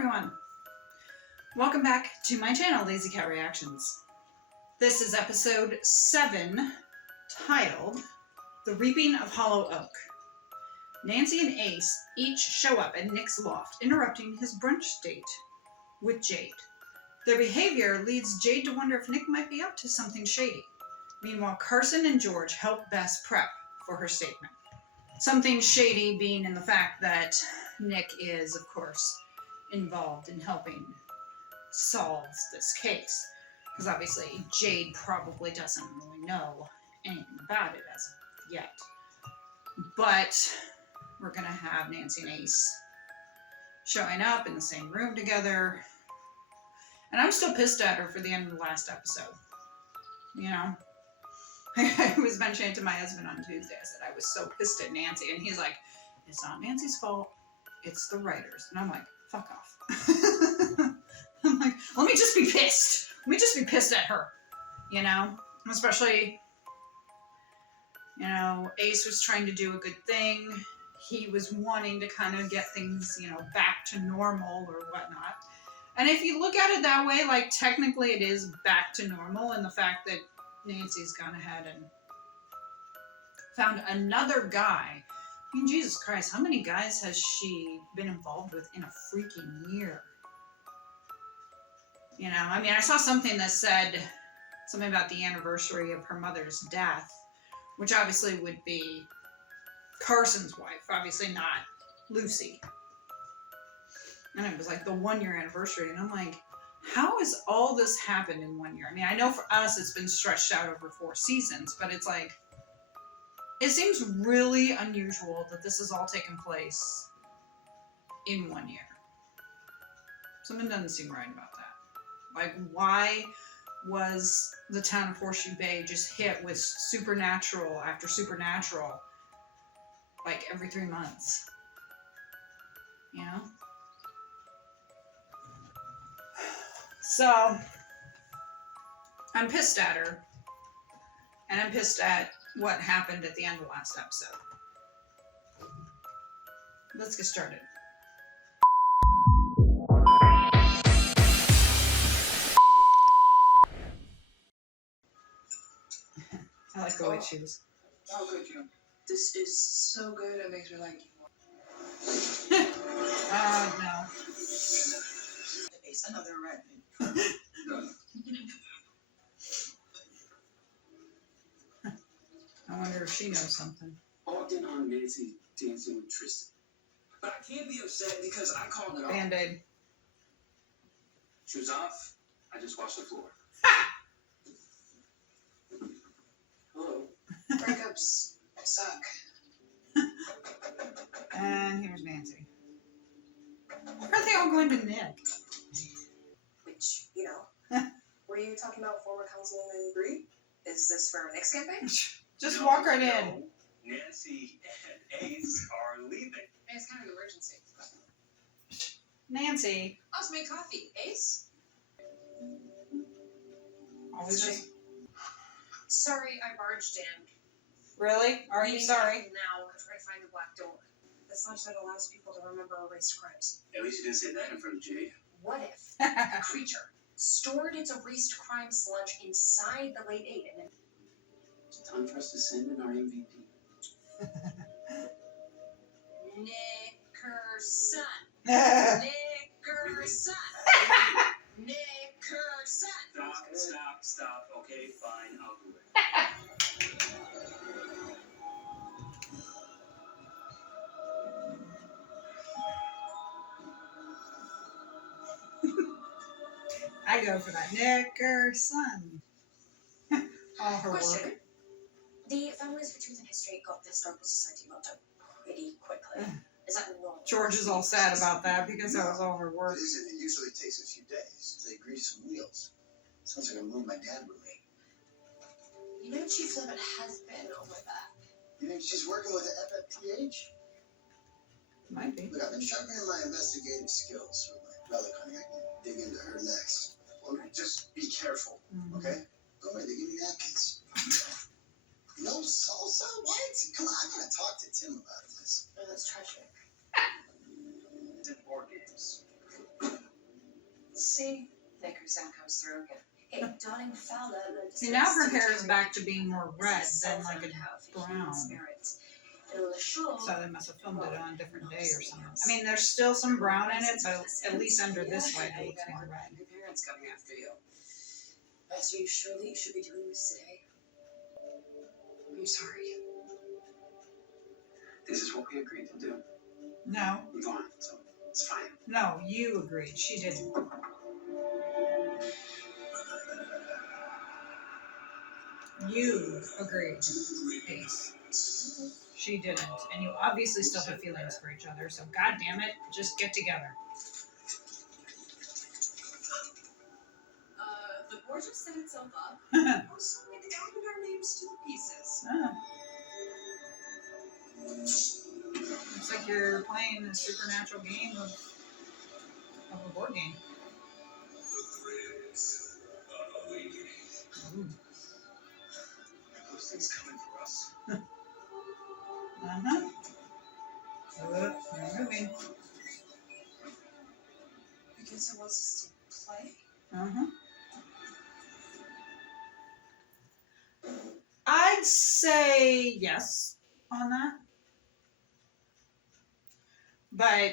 everyone, welcome back to my channel, Lazy Cat Reactions. This is episode 7, titled The Reaping of Hollow Oak. Nancy and Ace each show up at Nick's loft, interrupting his brunch date with Jade. Their behavior leads Jade to wonder if Nick might be up to something shady. Meanwhile, Carson and George help Bess prep for her statement. Something shady being in the fact that Nick is, of course, involved in helping solve this case. Because obviously Jade probably doesn't really know anything about it as of yet. But we're going to have Nancy and Ace showing up in the same room together. And I'm still pissed at her for the end of the last episode. You know? I was mentioning to my husband on Tuesday, I said I was so pissed at Nancy. And he's like, it's not Nancy's fault. It's the writers. And I'm like, fuck off. I'm like, let me just be pissed. Let me just be pissed at her. You know? Especially, you know, Ace was trying to do a good thing. He was wanting to kind of get things, you know, back to normal or whatnot. And if you look at it that way, like, technically it is back to normal. And the fact that Nancy's gone ahead and found another guy. I mean, Jesus Christ, how many guys has she been involved with in a freaking year? You know, I mean, I saw something that said something about the anniversary of her mother's death, which obviously would be Carson's wife, obviously not Lucy. And it was like the 1-year anniversary, and I'm like, how has all this happened in 1 year? I mean, I know for us it's been stretched out over 4 seasons, but it's like, it seems really unusual that this has all taken place in 1 year. Something doesn't seem right about that. Like, why was the town of Horseshoe Bay just hit with supernatural after supernatural, like, every 3 months? You know? So, I'm pissed at her. And I'm pissed at what happened at the end of the last episode. Let's get started. I like the white shoes. Oh, good, you. This is so good, it makes me like you more. No. It's another red. I wonder if she knows something. Often on Nancy dancing with Tristan. But I can't be upset because I called it off. Band-Aid. Shoes off, I just washed the floor. Hello. Breakups suck. And here's Nancy. Why are they all going to Nick? Which, you know, were you talking about former Councilwoman Bree? Is this for Nick's campaign? Just walk right in. No. Nancy and Ace are leaving. It's kind of an emergency. Nancy. Let's make coffee. Ace? Always just... Sorry, I barged in. Really? Are you sorry? Now, I'm trying to find the black door. The sludge that allows people to remember erased crimes. At least you didn't say that in front of Jade. What if the creature stored its erased crime sludge inside the late 8 and then... It's time for us to send in our MVP. Nickerson. Nickerson. Nickerson. Stop. Okay, fine, I'll do it. I go for that. Nickerson. All her Question. work. The Families for Truth and History got this Historical Society motto pretty quickly. Is that normal? George is all sad about that because that was all her work. It isn't. It usually takes a few days. They agree to some wheels. Sounds like a move my dad would make. You know Chief Levitt has been over that. You think she's working with the FFPH? Might be. Look, I've been sharpening my investigative skills with my relic hunting. I can dig into her next. Well, just be careful, okay? Don't worry, they give me napkins. No salsa? What? Come on, I gotta talk to Tim about this. Oh, that's tragic. Board games. See? Thicker sound comes through again. Hey, Dawning Fowler. See, now her hair is back to being more red than like a brown. So they must have filmed it on a different day or something. I mean, there's still some brown in it, but at least under this light it looks more red. Your parents coming after you. Are you sure that you should be doing this today? I'm sorry. This is what we agreed to do. No, Move on, so it's fine. no, you agreed. She didn't. You agreed, Ace. She didn't, and you obviously still have feelings for each other. So, God damn it, just get together. The board just set itself up. Ah. Also, it added our names to the pieces. Looks like you're playing a supernatural game of a board game. Ooh. Those things coming for us. Uh-huh. They're moving. I guess it wants us to play? Uh-huh. I'd say yes on that. But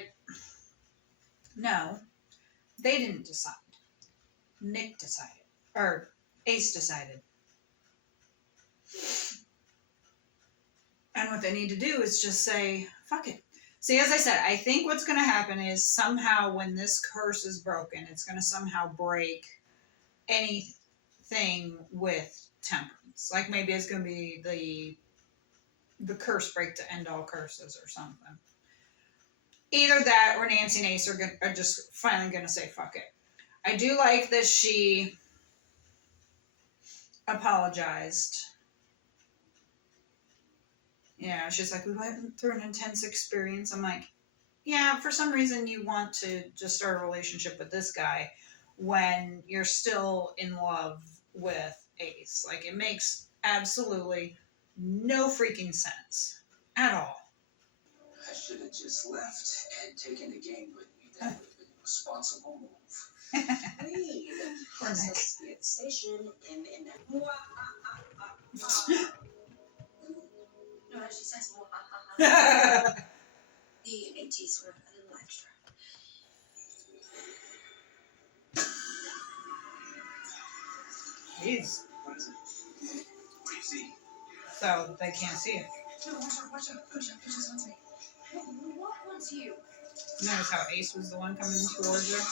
no, they didn't decide. Nick decided. Or Ace decided. And what they need to do is just say, fuck it. See, as I said, I think what's going to happen is somehow when this curse is broken, it's going to somehow break anything with temperance. Like maybe it's going to be the curse break to end all curses or something. Either that or Nancy and Ace are just finally going to say, fuck it. I do like that she apologized. Yeah, she's like, we went through an intense experience. I'm like, yeah, for some reason you want to just start a relationship with this guy when you're still in love with Ace. Like, it makes absolutely no freaking sense at all. I should have just left and taken the game with me. That would have been a responsible move. Wait. Poor Nick. Let's be at the station in No, she says The ATs were a little extra. Jeez. What is it? What do you see? So they can't see it. No, watch out. Push up. It just wants me. What wants you? Notice how Ace was the one coming towards her?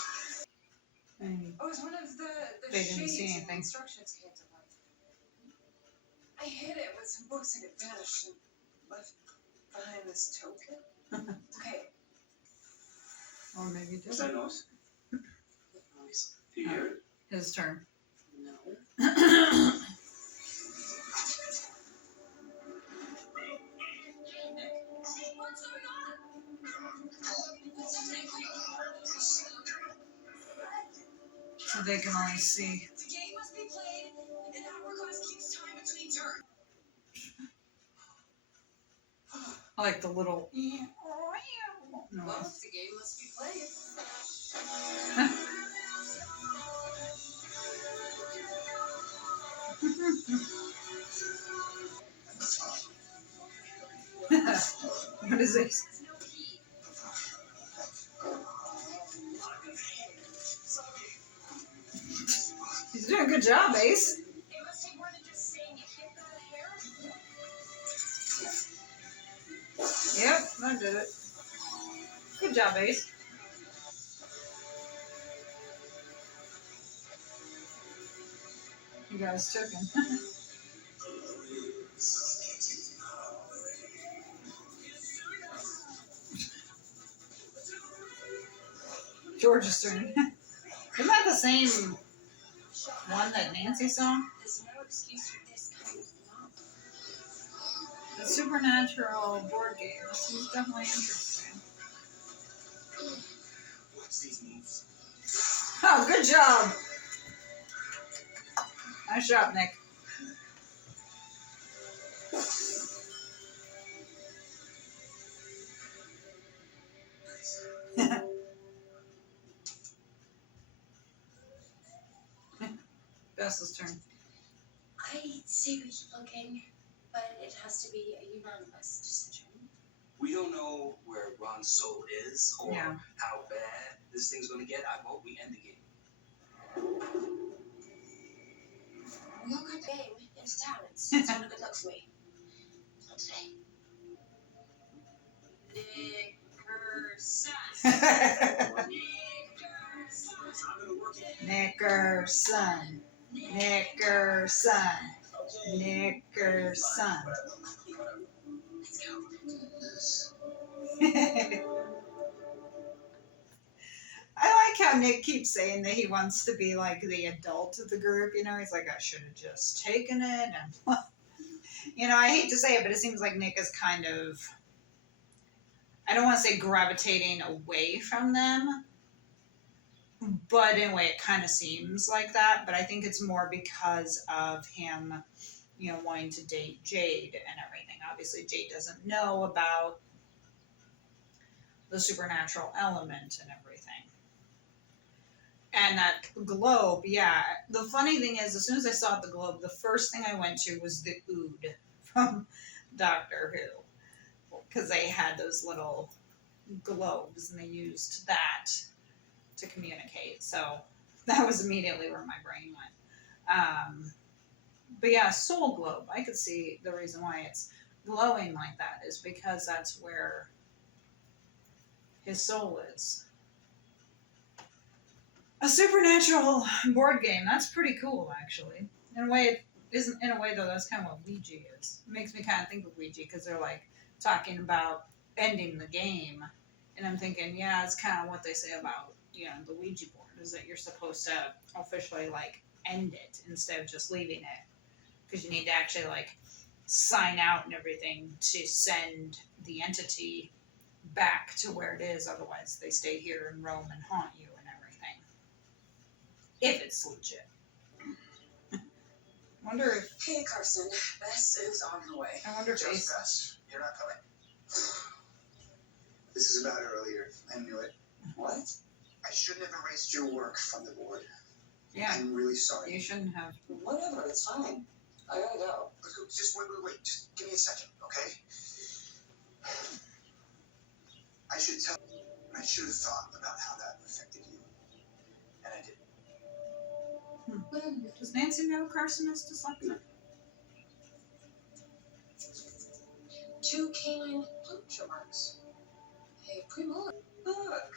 And Oh, it's one of the They didn't shades see in the anything. instructions came to life. I hid it with some books and it vanished and left behind this token. Okay. or maybe What's just that noise? Noise. Do you hear it? his turn. No. What's going on? So they can only see. The game must be played, and Hourglass keeps time between turns. I like the little Well, noise. the game must be played. What is this? He's doing a good job, Ace. It must take more than just saying you hit that hair. Yep, that did it. Good job, Ace. You guys took him. George's turn. Isn't that the same one that Nancy saw? There's no excuse for this kind of nonsense. The supernatural board game. This is definitely interesting. Watch these moves. Oh, good job. Nice job, Nick. Bess's turn. I say we keep looking, but it has to be a unanimous decision. We don't know where Ron's soul is or Yeah. how bad this thing's gonna get. I vote we end the game. We all got the game into town. It's not a good look for me. Not today. Nickerson. Nickerson. Nickerson. Let's go. I like how Nick keeps saying that he wants to be like the adult of the group. You know, he's like, I should have just taken it. And, you know, I hate to say it, but it seems like Nick is kind of, I don't want to say gravitating away from them, but in a way it kind of seems like that. But I think it's more because of him, you know, wanting to date Jade and everything. Obviously, Jade doesn't know about the supernatural element and everything. And that globe, yeah. The funny thing is, as soon as I saw the globe, the first thing I went to was the Ood from Doctor Who. Because they had those little globes and they used that to communicate. So that was immediately where my brain went. But yeah, Soul Globe, I could see the reason why it's glowing like that is because that's where his soul is. A supernatural board game. That's pretty cool, actually. In a way, it isn't. In a way, though, that's kind of what Ouija is. It makes me kind of think of Ouija because they're like talking about ending the game, and I'm thinking, yeah, it's kind of what they say about the Ouija board is that you're supposed to officially like end it instead of just leaving it because you need to actually like sign out and everything to send the entity back to where it is. Otherwise, they stay here and roam and haunt you. If it's legit. Wonder if Hey, Carson. Bess is on her way. I wonder if Just Ace. Bess, you're not coming. This is about earlier. I knew it. What? I shouldn't have erased your work from the board. Yeah, I'm really sorry. you shouldn't have. Whatever, it's fine. I gotta go. Just wait. Just give me a second, okay? I should tell you. I should have thought about how that affected you. And I didn't. Does Nancy know Carson is dyslexic? 2 canine puncture marks. Hey, premolar. Look.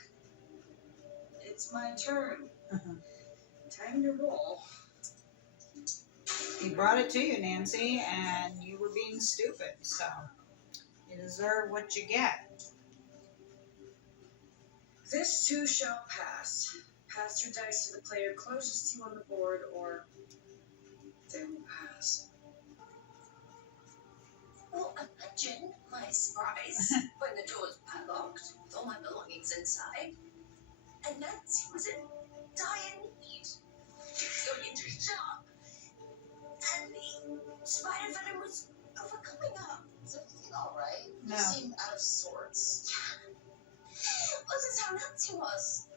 It's my turn. Uh-huh. Time to roll. He brought it to you, Nancy, and you were being stupid, so you deserve what you get. This too shall pass. Pass your dice to the player closest to you on the board, or they will pass. Well, imagine my surprise when the door's padlocked with all my belongings inside, and Nancy was in dire need. She was going into shock, and the spider venom was overcoming her. Is everything alright? No. You seem out of sorts. This is how Nancy was.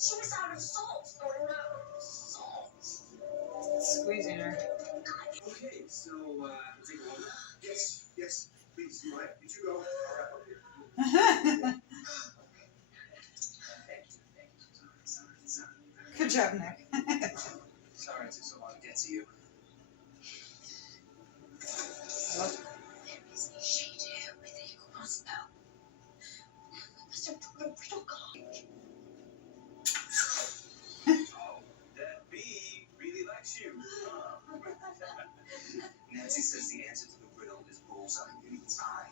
She was out of salt, or no salt. Squeezing her. Okay, so, take a moment. Yes, please, go ahead. You two go. I'll wrap up here. Thank you. Sorry. Good job, Nick. Sorry it took so long to get to you. There is a shade here with a crossbow. Must have told a brittle guy. Oh, that bee really likes you. Huh? Nancy says the answer to the riddle is bullseye in its eye.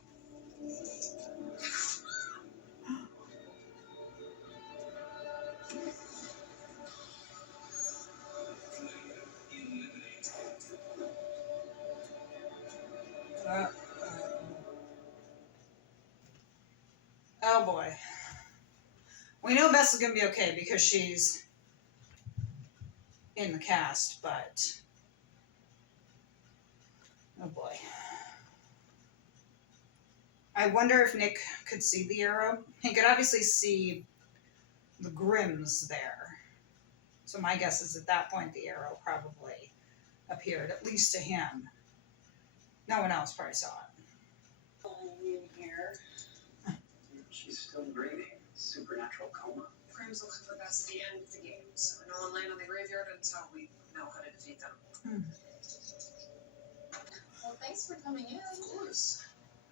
Oh boy. We know Bess is gonna be okay because she's in the cast, but oh boy. I wonder if Nick could see the arrow. He could obviously see the Grimms there. So my guess is at that point the arrow probably appeared, at least to him. No one else probably saw it. In here. She's still breathing. Supernatural coma. Crimes will come for us at the end of the game, so no one land on the graveyard until we know how to defeat them. Well, thanks for coming in. Of course.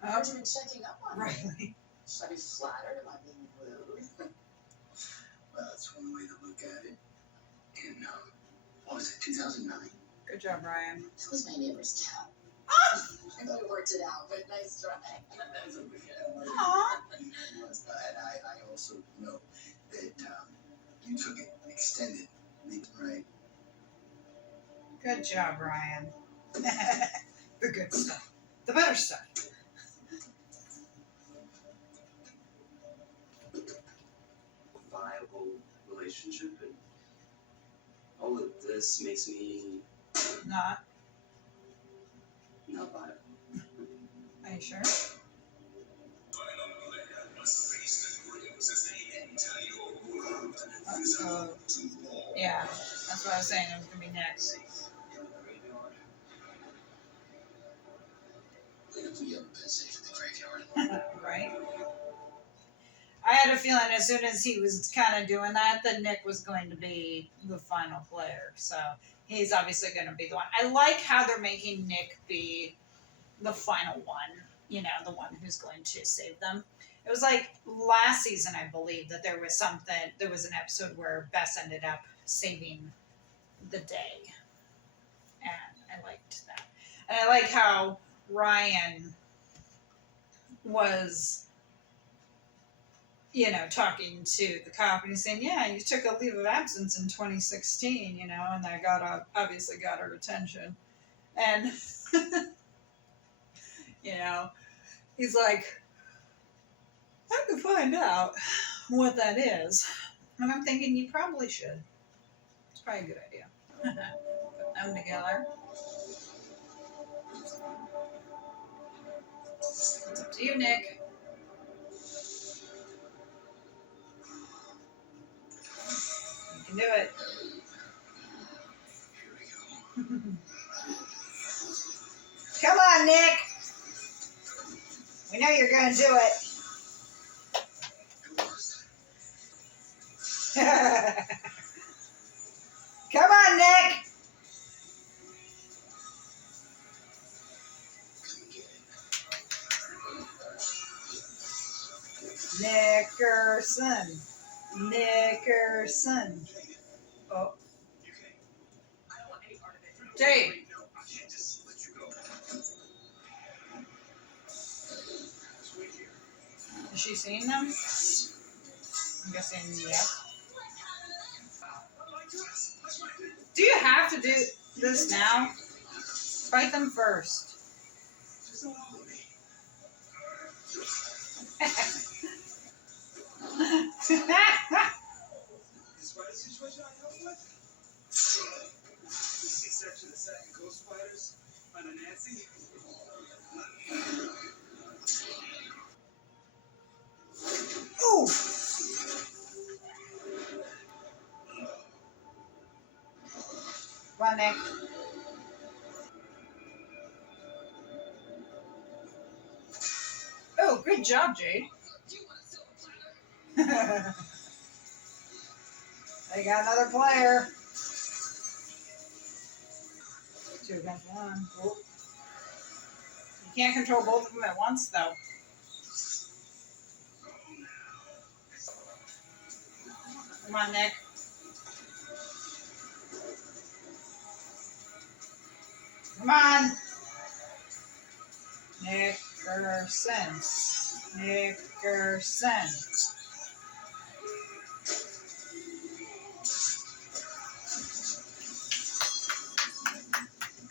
I heard you've been checking up on me. Riley. Should I be flattered? Am I being rude? Well, that's one way to look at it. In, what was it, 2009? Good job, Ryan. That was my neighbor's cat. I thought we worked it out, but nice try. That's okay. Aw. And I also know that you took it extended, right? Good job, Ryan. The good stuff. The better stuff. Viable relationship, and all of this makes me Not. not viable. Are you sure? Yeah, that's what I was saying. It was gonna be next. We haven't been safe in the graveyard. Right? I had a feeling as soon as he was kind of doing that Nick was going to be the final player. So he's obviously going to be the one. I like how they're making Nick be the final one, you know, the one who's going to save them. It was like last season, I believe, that there was an episode where Bess ended up saving the day. And I liked that. And I like how Ryan was, you know, talking to the cop and he's saying, yeah, you took a leave of absence in 2016, you know, and that obviously got her attention. And, you know, he's like, I could find out what that is. And I'm thinking, you probably should. It's probably a good idea. Put them together. It's up to you, Nick. You can do it. Come on, Nick. We know you're going to do it. Come on, Nick. Nickerson. Nickerson. Oh. I don't want any part of it. Jade. No, I can't just let you go. Just wait here. Has she seen them? I'm guessing yes. Do you have to do this now? Fight them first. Just don't follow me. This spider situation I help with? The C-section attacking ghost spiders under Nancy? Ooh! Come on, Nick. Oh, good job, Jade. They got another player. 2 against 1. Whoop. You can't control both of them at once, though. Come on, Nick. Come on. Nickerson. Nickerson.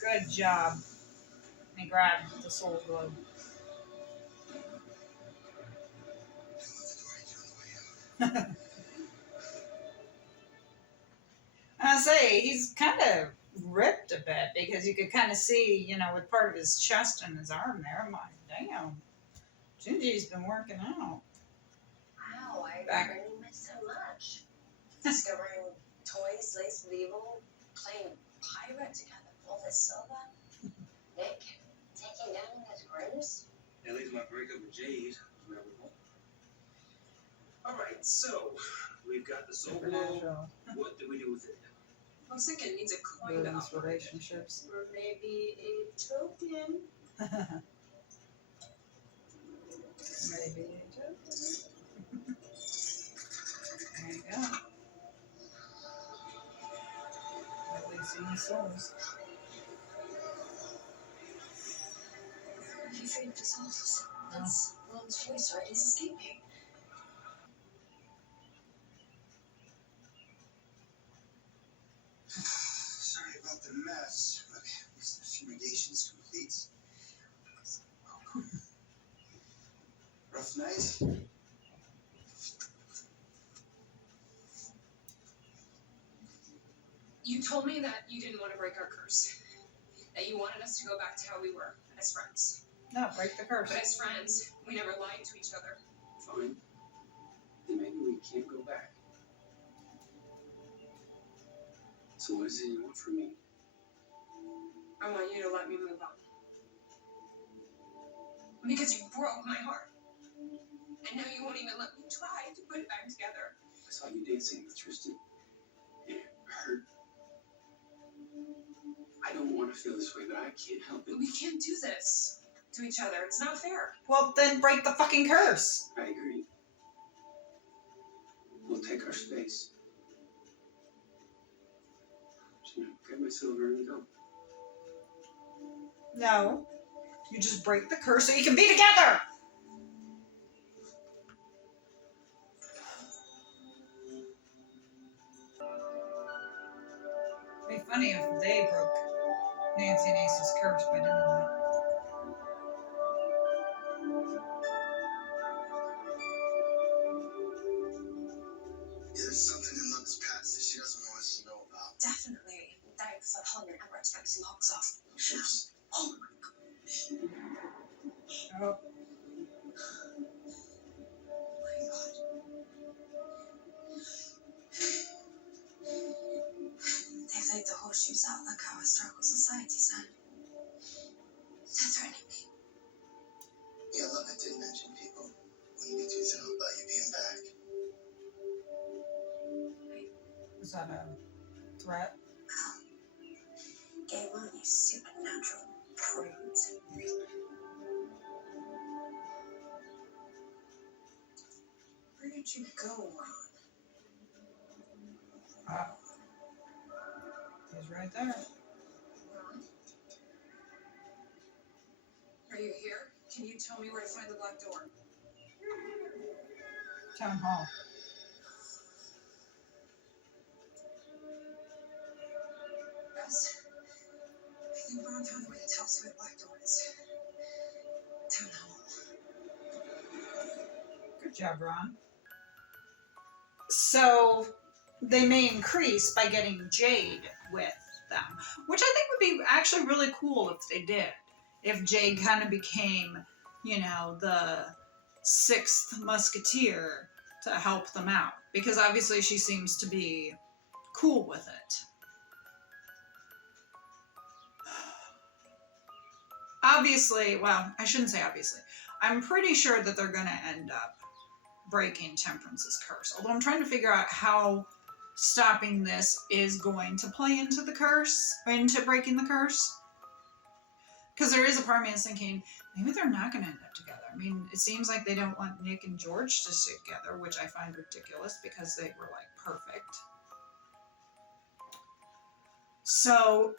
Good job. Let me grab the soul globe. I say he's kind of ripped a bit because you could kind of see, you know, with part of his chest and his arm there. I'm like, damn, Gingy's been working out. Wow, I Back. really missed so much. Discovering toys laced with evil, playing pirate together. All this over? Nick, taking down his grills? At least my breakup with Jade was memorable. Alright, so we've got the soul glow. Supernatural. What do we do with it? Looks like it needs a coin to Women's operate. relationships. Or maybe a token. Maybe a joke. There you go. Releasing the souls. He freed us all. That's Ron's choice, right? He's escaping. Sorry about the mess, but at least the fumigation's complete. Rough night? You told me that you didn't want to break our curse. That you wanted us to go back to how we were, as friends. No, break the curse. But as friends, we never lied to each other. Fine. Then maybe we can't go back. So what is it you want from me? I want you to let me move on. Because you broke my heart. And now you won't even let me try to put it back together. I saw you dancing with Tristan. It hurt. I don't want to feel this way, but I can't help it. We can't do this to each other. It's not fair. Well, then break the fucking curse. I agree. We'll take our space. Just, grab my silver and go. No. You just break the curse so you can be together. It'd be funny if they broke Nancy and Ace's curse by doing that. There's something in Love's past that she doesn't want us to know about. Definitely. Thanks for pulling your Emirates Frank's locks off. Oops. Oh my Oh, god. They've laid the horseshoes out like our historical society said. They're threatening me. Yeah, Love, it did mention people. Wouldn't be too thrilled about you being back. is that a threat? Game on, you supernatural prudes. Where did you go, Ron? Ah. He's right there. Ron? Are you here? Can you tell me where to find the black door? Town hall. Yes. I think Ron found a way to tell us where the black door is. Town hall. Good job, Ron. So they may increase by getting Jade with them, which I think would be actually really cool if they did. If Jade kind of became, you know, the sixth musketeer to help them out. Because obviously she seems to be cool with it. Obviously, well, I shouldn't say obviously. I'm pretty sure that they're going to end up breaking Temperance's curse. Although I'm trying to figure out how stopping this is going to play into the curse, into breaking the curse. Because there is a part of me that's thinking, maybe they're not going to end up together. I mean, it seems like they don't want Nick and George to stay together, which I find ridiculous because they were, like, perfect. So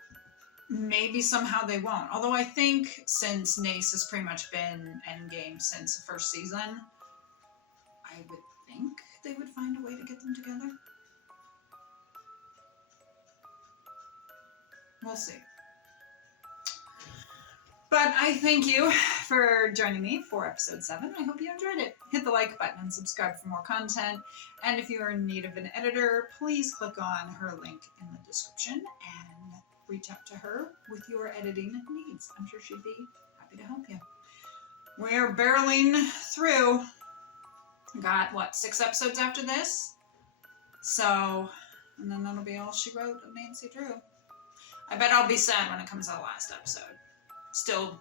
maybe somehow they won't. Although I think since Nace has pretty much been endgame since the first season, I would think they would find a way to get them together. We'll see. But I thank you for joining me for episode 7. I hope you enjoyed it. Hit the like button and subscribe for more content. And if you are in need of an editor, please click on her link in the description and reach out to her with your editing needs. I'm sure she'd be happy to help you. We're barreling through. Got, what, 6 episodes after this? So, and then that'll be all she wrote of Nancy Drew. I bet I'll be sad when it comes to the last episode. Still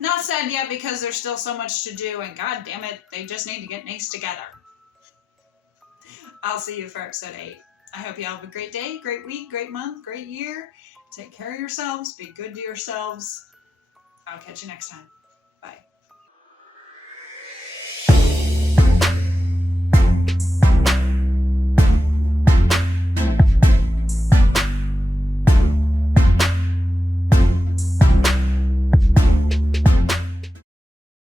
not sad yet because there's still so much to do, and god damn it, they just need to get Nace together. I'll see you for episode 8. I hope you all have a great day, great week, great month, great year. Take care of yourselves. Be good to yourselves. I'll catch you next time.